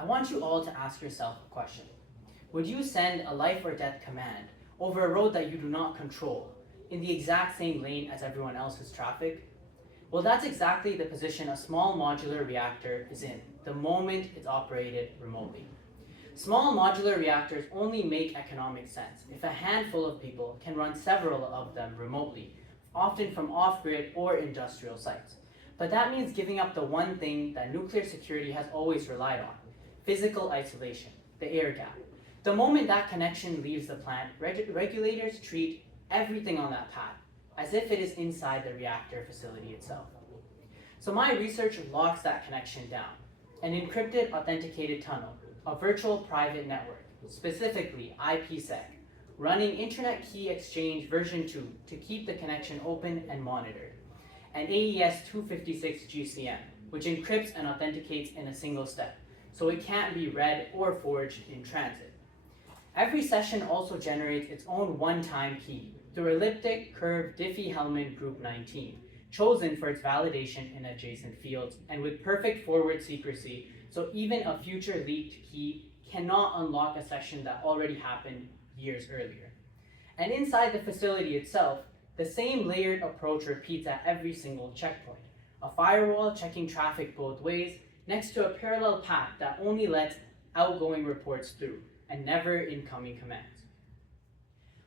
I want you all to ask yourself a question. Would you send a life or death command over a road that you do not control in the exact same lane as everyone else's traffic? Well, that's exactly the position a small modular reactor is in the moment it's operated remotely. Small modular reactors only make economic sense if a handful of people can run several of them remotely, often from off-grid or industrial sites. But that means giving up the one thing that nuclear security has always relied on: physical isolation, the air gap. The moment that connection leaves the plant, regulators treat everything on that path as if it is inside the reactor facility itself. So my research locks that connection down. An encrypted authenticated tunnel, a virtual private network, specifically IPsec, running Internet Key Exchange version 2 to keep the connection open and monitored, and AES 256 GCM, which encrypts and authenticates in a single step, so it can't be read or forged in transit. Every session also generates its own one-time key through elliptic curve Diffie-Hellman group 19, chosen for its validation in adjacent fields and with perfect forward secrecy, so even a future leaked key cannot unlock a session that already happened years earlier. And inside the facility itself, the same layered approach repeats at every single checkpoint, a firewall checking traffic both ways next to a parallel path that only lets outgoing reports through and never incoming commands.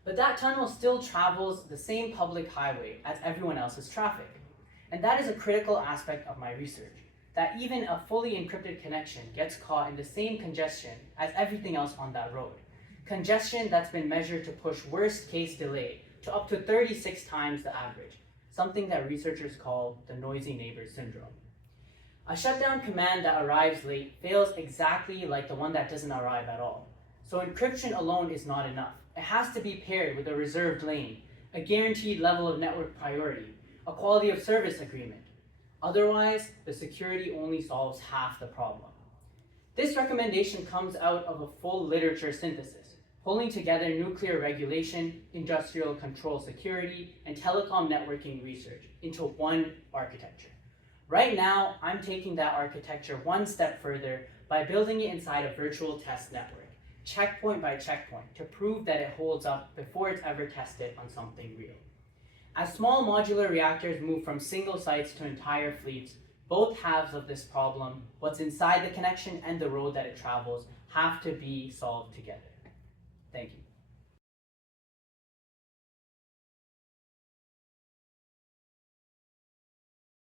But that tunnel still travels the same public highway as everyone else's traffic. And that is a critical aspect of my research, that even a fully encrypted connection gets caught in the same congestion as everything else on that road. Congestion that's been measured to push worst case delay to up to 36 times the average, something that researchers call the noisy neighbor syndrome. A shutdown command that arrives late fails exactly like the one that doesn't arrive at all. So encryption alone is not enough. It has to be paired with a reserved lane, a guaranteed level of network priority, a quality of service agreement. Otherwise, the security only solves half the problem. This recommendation comes out of a full literature synthesis, pulling together nuclear regulation, industrial control security, and telecom networking research into one architecture. Right now, I'm taking that architecture one step further by building it inside a virtual test network, checkpoint by checkpoint, to prove that it holds up before it's ever tested on something real. As small modular reactors move from single sites to entire fleets, both halves of this problem, what's inside the connection and the road that it travels, have to be solved together. Thank you.